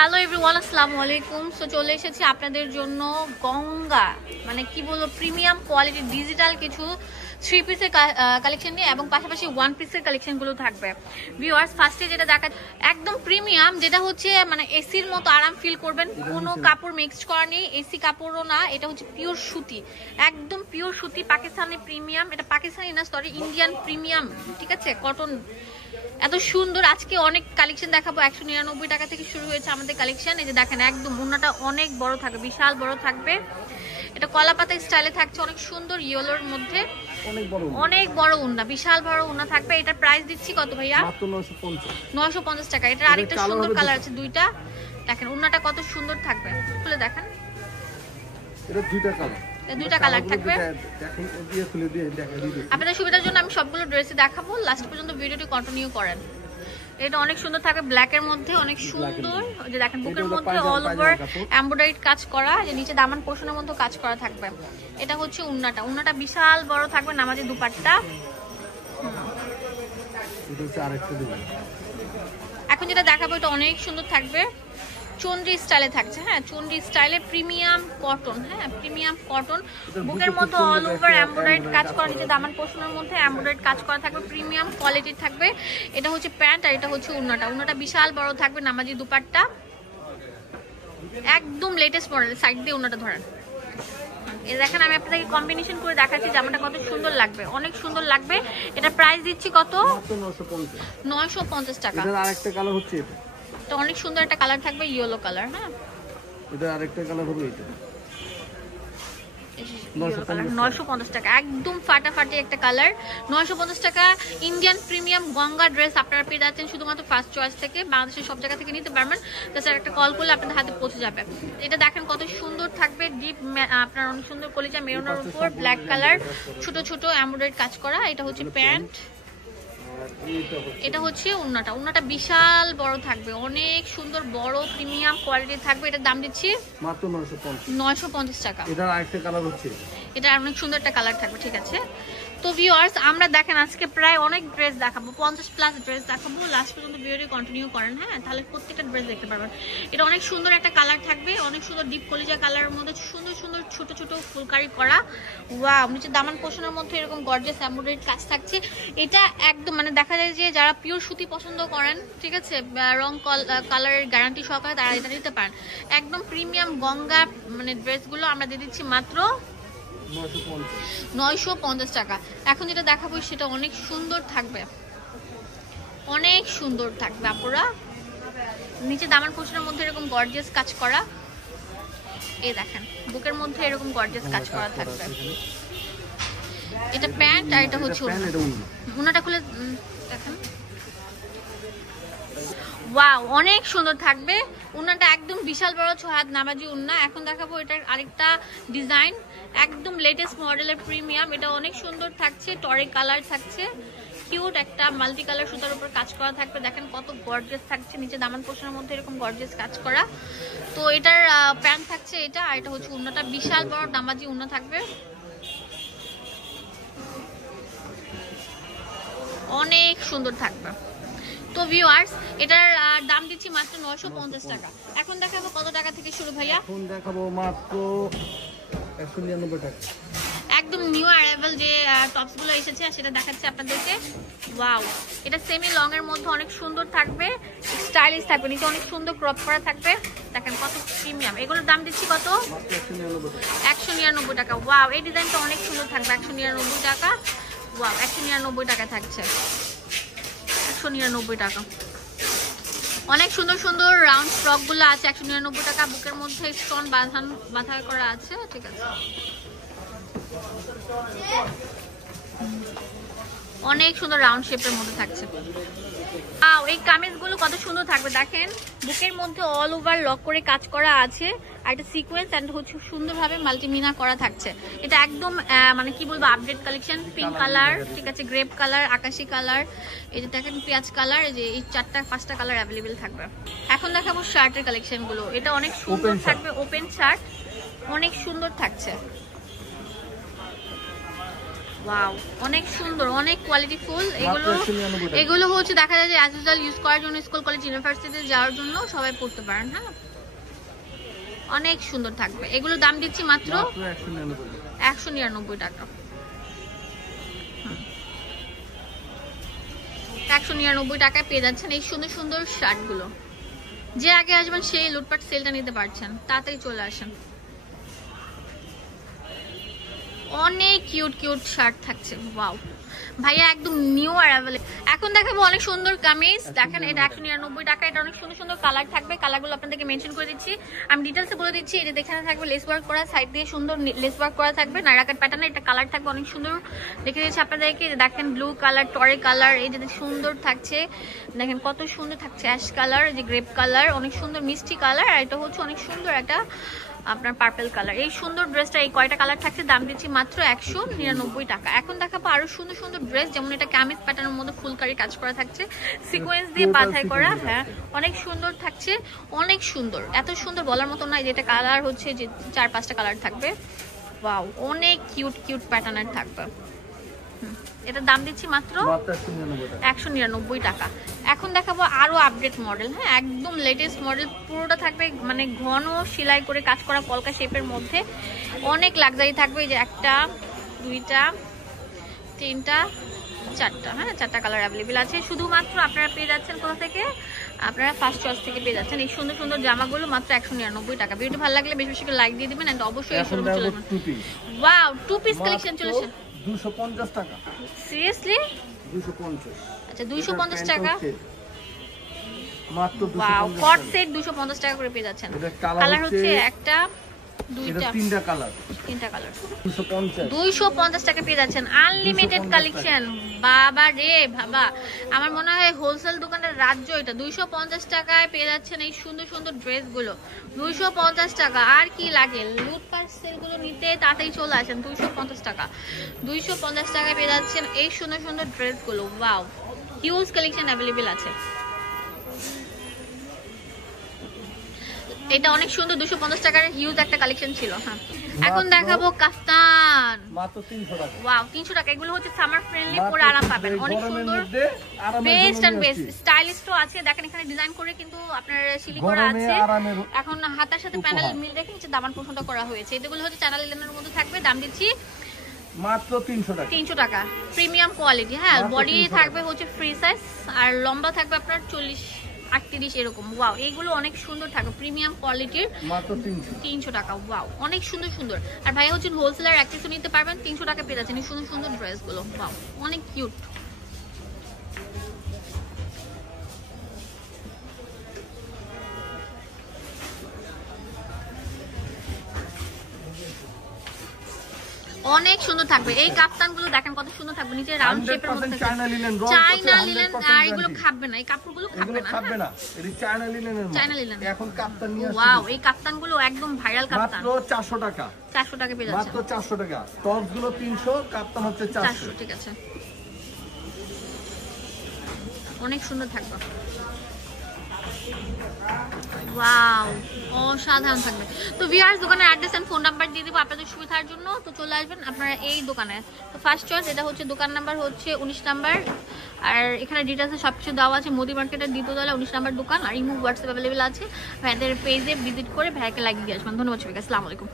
Hello everyone, আসসালামু আলাইকুম। So চলে এসেছি আপনাদের জন্য গঙ্গা মানে কি বলবো প্রিমিয়াম কোয়ালিটির ডিজিটাল কিছু 3 পিসের কালেকশন নিয়ে এবং পাশাপাশি 1 পিসের কালেকশনগুলো থাকবে। ভিউয়ার্স, ফার্স্টে যেটা দেখা একদম প্রিমিয়াম, যেটা হচ্ছে মানে এসির মতো আরাম ফিল করবেন, কোনো কাপড় মিক্সড করা নেই, এসি কাপড়ও না, এটা হচ্ছে পিওর সুতি, একদম পিওর সুতি, পাকিস্তানি প্রিমিয়াম, এটা পাকিস্তানি না সরি ইন্ডিয়ান প্রিমিয়াম, ঠিক আছে, কটন, এত সুন্দর। আজকে অনেক কালেকশন দেখাবো। 199 টাকা থেকে শুরু হয়েছে আমাদের কালেকশন। এই যে দেখেন একদম ওড়নাটা অনেক বড় থাকবে, বিশাল বড় থাকবে, এটা কলাপাতা স্টাইলে থাকছে, অনেক সুন্দর ইয়েলোর মধ্যে, অনেক বড় ওড়না, বিশাল বড় ওড়না থাকবে। এটার প্রাইস দিচ্ছি কত ভাইয়া? মাত্র 950 টাকা। এটার আরেকটা সুন্দর কালার আছে, দুইটা দেখেন ওড়নাটা কত সুন্দর থাকবে, খুলে দেখেন, এটা দুইটা কালার থাকবে। আপনাদের সুবিধার জন্য আমি সবগুলো ড্রেসে দেখাবো, লাস্ট পর্যন্ত ভিডিওটি কন্টিনিউ করেন। এটা অনেক সুন্দর থাকবে, ব্ল্যাকের মধ্যে অনেক সুন্দর, যে দেখেন বুকের মধ্যে অল ওভার এমব্রয়ডারি কাজ করা, যে নিচে দামান পোর্শনের মধ্যে কাজ করা থাকবে। এটা হচ্ছে ওড়নাটা বিশাল বড় থাকবে, নামাজি দুপাট্টা। এখন যেটা দেখাবো এটা অনেক সুন্দর থাকবে, চন্দ্রি স্টাইলে থাকছে, হ্যাঁ চন্দ্রি স্টাইলে প্রিমিয়াম কটন, হ্যাঁ প্রিমিয়াম কটন, বুকের মধ্যে অল ওভার এমব্রয়ডারি কাজ করা, নিচে দামান পোর্শনের মধ্যে এমব্রয়ডারি কাজ করা থাকবে, প্রিমিয়াম কোয়ালিটির থাকবে। এটা হচ্ছে প্যান্ট আর এটা হচ্ছে ওড়নাটা বিশাল বড় থাকবে, নামাজি দুপাট্টা, একদম লেটেস্ট মডেল। সাইড দিয়ে ওড়নাটা ধরেন, এই দেখেন আমি আপনাদেরকে কম্বিনেশন করে দেখাচ্ছি জামাটা কত সুন্দর লাগবে, অনেক সুন্দর লাগবে। এটা প্রাইস দিচ্ছি কত? 950 টাকা। এটার আরেকটা কালার হচ্ছে এটা অনেক সুন্দর একটা কালার থাকবে, ইয়েলো কালার, হ্যাঁ এটা আরেকটা কালার হবে, এটা 950 টাকা, একদম ফাটাফাটি একটা কালার, 950 টাকা। ইন্ডিয়ান প্রিমিয়াম গঙ্গা ড্রেস আপনারা পেয়ে যাচ্ছেন শুধুমাত্র ফার্স্ট চয়েস থেকে, বাংলাদেশের সব জায়গা থেকে নিতে পারবেন, তাছাড়া একটা কল করলে আপনাদের হাতে পৌঁছে যাবে। এটা দেখেন কত সুন্দর থাকবে, ডিপ আপনার অনেক সুন্দর কলিজা মেরুনের উপর ব্ল্যাক কালার, ছোট ছোট এমব্রয়ডারি কাজ করা। এটা হচ্ছে প্যান্ট, এটা হচ্ছে ওড়নাটা বিশাল বড় থাকবে, অনেক সুন্দর বড় প্রিমিয়াম কোয়ালিটি থাকবে। এটার দাম দিচ্ছি মাত্র 950 টাকা। এটার আরেকটা কালার হচ্ছে, এটা অনেক সুন্দর একটা কালার থাকবে, ঠিক আছে। তো ভিউয়ার্স, আমরা দেখেন আজকে প্রায় অনেক ড্রেস দেখাবো, 50 প্লাস ড্রেস দেখাবো, লাস্ট পর্যন্ত ভিডিওটি কন্টিনিউ করেন, হ্যাঁ তাহলে প্রত্যেকটা ড্রেস দেখতে পারবেন। এটা অনেক সুন্দর একটা কালার থাকবে, অনেক সুন্দর ডিপ কলিজা কালারের মধ্যে সুন্দর সুন্দর ছোট ছোট ফুলকারি করা, ওয়াও, নিচে দামান পোর্শনের মধ্যে এরকম গর্জিয়াস এমব্রয়ডারি কাজ থাকছে। এটা একদম মানে দেখা যায় যে যারা পিওর সুতি পছন্দ করেন, ঠিক আছে, রং কালারের গ্যারান্টি সহকারে তারা এটা নিতে পারেন। একদম প্রিমিয়াম গঙ্গা মানে ড্রেসগুলো আমরা দিয়ে দিচ্ছি মাত্র 950 টাকা। এখন যেটা দেখাবো সেটা অনেক সুন্দর থাকবে, অনেক সুন্দর থাকবে আপুরা, নিচে দামান পোর্শনের মধ্যে এরকম গর্জিয়াস কাজ করা, এই দেখেন বুকের মধ্যে এরকম গর্জিয়াস কাজ করা থাকবে। এটা প্যান্ট আর এটা হচ্ছে ওড়নাটা খুলে দেখেন, ওয়াও অনেক সুন্দর থাকবে। ওড়নাটা একদম বিশাল বড় 6 হাত নামাজি ওড়না। এখন দেখাবো এটার আরেকটা ডিজাইন, একদম লেটেস্ট মডেলের প্রিমিয়াম, এটা অনেক সুন্দর থাকছে, টরে কালার থাকছে, কিউট একটা মাল্টি কালার সুতার উপর কাজ করা থাকবে, দেখেন কত গর্জিয়াস থাকছে, নিচে দামান পোর্শনের মধ্যে এরকম গর্জিয়াস কাজ করা। তো এটার প্যান্ট থাকছে এটা, আর এটা হচ্ছে ওড়নাটা বিশাল বড় নামাজি ওড়না থাকবে, অনেক সুন্দর থাকবে। তো ভিউয়ার্স, এটার দাম দিচ্ছি মাত্র 950 টাকা। এখন দেখাবো কত টাকা থেকে শুরু ভাইয়া? এখন দেখাবো মাত্র 199 টাকা। একদম নিউ অ্যারাইভাল যে টপস গুলো এসেছে সেটা দেখাচ্ছি আপনাদেরকে। ওয়াও, এটা সেমি লং এর মধ্যে অনেক সুন্দর থাকবে, স্টাইলিশ থাকবে, নিচে অনেক সুন্দর ক্রপ করা থাকবে, দেখেন কত প্রিমিয়াম। এগুলোর দাম দিচ্ছি কত? 199 টাকা। ওয়াও, এই ডিজাইনটা অনেক সুন্দর থাকবে, 199 টাকা। ওয়াও, 199 টাকা থাকছে, 199 টাকা। অনেক সুন্দর সুন্দর রাউন্ড ফ্রক গুলো আছে 199 টাকা, বুকের মধ্যে স্টোন বাঁধা করা আছে, ঠিক আছে, অনেক সুন্দর রাউন্ড শেপের মধ্যে থাকছে। এই কামিজগুলো কত সুন্দর থাকবে, দেখেন বুকের মধ্যে অল ওভার লক করে কাজ করা আছে, আর এটা সিকোয়েন্স এন্ড হচ্ছে সুন্দরভাবে মাল্টিমিনা করা থাকছে। এটা একদম মানে কি বলবো আপডেট কালেকশন, পিঙ্ক কালার, ঠিক আছে, গ্রেপ কালার, আকাশি কালার, এই যে দেখেন পেঁয়াজ কালার, এই যে এই 4-5টা কালার অ্যাভেলেবেল থাকবে। এখন দেখাবো শার্টের কালেকশন গুলো, এটা অনেক সুন্দর থাকবে, ওপেন শার্ট, অনেক সুন্দর থাকছে, ওয়াও, অনেক সুন্দর, অনেক কোয়ালিটি ফুল। এগুলো হচ্ছে দেখা যায় যে অ্যাজ ইউজুয়াল ইউজ করার জন্য, স্কুল কলেজ ইউনিভার্সিটিতে যাওয়ার জন্য সবাই পড়তে পারেন। হ্যাঁ, অনেক সুন্দর থাকবে। এগুলো দাম দিচ্ছি মাত্র 199 টাকা। 199 টাকায় পেয়ে যাচ্ছেন এই সুন্দর সুন্দর শার্টগুলো। যে আগে আসবেন সেই লুটপাট সেলটা নিতে পারছেন, তাড়াতাড়ি চলে আসেন। অনেক কিউট কিউট শার্ট থাকছে। ওয়াও ভাইয়া, একদম নিউ আর অ্যাভেলেবল। এখন দেখাবো অনেক সুন্দর কামিজ। দেখেন এটা 199 টাকা। এটা অনেক সুন্দর সুন্দর কালার থাকবে। কালারগুলো আপনাদেরকে মেনশন করে দিচ্ছি, আমি ডিটেলসে বলে দিচ্ছি। এটা এখানে থাকবে লেস ওয়ার্ক করা, সাইড দিয়ে সুন্দর লেস ওয়ার্ক করা থাকবে, নাইরা কাট প্যাটার্নে। এটা কালার থাকবে অনেক সুন্দর, দেখে দিচ্ছি আপনাদেরকে। দেখেন ব্লু কালার, টরে কালার, এই যে সুন্দর থাকছে। দেখেন কত সুন্দর থাকছে, অ্যাশ কালার, এই যে গ্রেপ কালার, অনেক সুন্দর মিষ্টি কালার। আর এটা হচ্ছে অনেক সুন্দর একটা আপনার পার্পল কালার। এই সুন্দর ড্রেসটা, এই কয়টা কালার থাকছে, দাম দিচ্ছি মাত্র 199 টাকা। এখন দেখাবো আরো সুন্দর সুন্দর ড্রেস, যেমন এটা কামিজ প্যাটার্নের মধ্যে ফুলকারি কাজ করা থাকছে, সিকোয়েন্স দিয়ে বাঁধাই করা। হ্যাঁ, অনেক সুন্দর থাকছে, অনেক সুন্দর, এত সুন্দর বলার মতো নয়। যেটা কালার হচ্ছে যে 4-5টা কালার থাকবে। ওয়াও, অনেক কিউট কিউট প্যাটার্নের থাকবে। এটা দাম দিচ্ছি মাত্র 199 টাকা। এখন দেখাবো আরো আপডেট মডেল। হ্যাঁ, একদম লেটেস্ট মডেল। পুরোটা থাকবে মানে ঘন সেলাই করে কাজ করা পলকা শেপের মধ্যে, অনেক লাক্সারি থাকবে। এই যে 1টা 2টা 3টা 4টা, হ্যাঁ 4টা কালার অ্যাভেলেবেল আছে। শুধুমাত্র আপনারা পেয়ে যাচ্ছেন কোথা থেকে? আপনারা ফার্স্ট চয়েস থেকে পেয়ে যাচ্ছেন এই সুন্দর সুন্দর জামাগুলো মাত্র 199 টাকা। ভিডিওটি ভালো লাগলে বেশি বেশি করে লাইক দিয়ে দিবেন, এন্ড অবশ্যই এই শোরুমে চলে আসবেন। ওয়াও, টু পিস কালেকশন চলে এসেছে 250 টাকা। সিরিয়াসলি 250? আচ্ছা, 250 টাকা মাত্র। ওয়াও, কট সেট 250 টাকা করে পেয়ে যাচ্ছেন। কালার হচ্ছে 1টা 2টা 3টা কালার, 3টা কালার। 250 টাকা পেয়ে যাচ্ছেন। Unlimited collection. বাবা রে বাবা, আমার মনে হয় হোলসেল দোকানের রাজ্য এটা। 250 টাকায় পেয়ে যাচ্ছেন এই সুন্দর সুন্দর ড্রেসগুলো। 250 টাকা, আর কি লাগে? লুটপাট সেলগুলো নিতে তাড়াতাড়ি চলে আসেন। 250 টাকা, 250 টাকায় পেয়ে যাচ্ছেন এই সুন্দর সুন্দর ড্রেসগুলো। ওয়াও, হিউজ কালেকশন অ্যাভেলেবেল আছে। এটা অনেক সুন্দর, 250 টাকার হিউজ একটা কালেকশন ছিল। হ্যাঁ, এখন দেখাবো কাফতান মাত্র 300 টাকা। ওয়াও, 300 টাকা। এগুলো হচ্ছে সামার ফ্রেন্ডলি, পরে আরাম পাবেন। অনেক সুন্দর, বেস্ট এন্ড বেস্ট স্টাইলিশও আছে। দেখেন এখানে ডিজাইন করে কিন্তু আপনার সিলি করা আছে। এখন হাতার সাথে প্যানেল মিল রেখে নিচে দামান পোষণটা করা হয়েছে। এগুলো হচ্ছে চায়না লিনেনের মধ্যে থাকবে। দাম দিচ্ছি মাত্র 300 টাকা। 300 টাকা, প্রিমিয়াম কোয়ালিটি। হ্যাঁ, বডি থাকবে হচ্ছে ফ্রি সাইজ, আর লম্বা থাকবে আপনার 40-38 এরকম। ওয়াও, এইগুলো অনেক সুন্দর থাকবে, প্রিমিয়াম কোয়ালিটির। মাত্র 300 টাকা। ওয়াও, অনেক সুন্দর সুন্দর। আর ভাই হচ্ছে হোলসেলার, অ্যাক্সেসও নিতে পারবেন। 300 টাকা পেয়ে যাচ্ছেন এই সুন্দর সুন্দর ড্রেসগুলো। ওয়াও, অনেক কিউট। অনেক সুন্দর থাকবে এই কাপ্তানগুলো। দেখেন কত সুন্দর থাকবে, নিচে রাউন্ড শেপের মধ্যে থাকবে। China linen. আর এগুলো খাবে না, এই কাপড়গুলো খাবে না। এটা চায়না লিনেনের মাল। চায়না লিনেন এখন কাপ্তান নিয়ে আসছে। ওয়াও, এই কাপ্তানগুলো একদম ভাইরাল কাপ্তান। মাত্র 400 টাকা। 400 টাকা পেয়ে যাচ্ছে। মাত্র 400 টাকা। টপস গুলো 300, কাপ্তান হচ্ছে 400। ঠিক আছে, অনেক সুন্দর থাকবে। ওয়াও, অসাধারণ থাকবে। তো ভিউয়ার্স, দোকানের অ্যাড্রেস এন্ড ফোন নাম্বার দিয়ে দিব আপনাদের সুবিধার জন্য। তো চলে আসবেন আপনারা এই দোকানে। তো ফার্স্ট চয়েস, এটা হচ্ছে দোকান নাম্বার হচ্ছে 19 নাম্বার। আর এখানে ডিটেলসে সবকিছু দেওয়া আছে। মোদি মার্কেটের দ্বিতীয় তলা 19 নাম্বার দোকান। আর ইমো হোয়াটসঅ্যাপ অ্যাভেলেবেল আছে। ভাইদের পেজে ভিজিট করে ভাইকে লাইক দিয়ে আসবেন। ধন্যবাদ সবাইকে, আসসালামু আলাইকুম।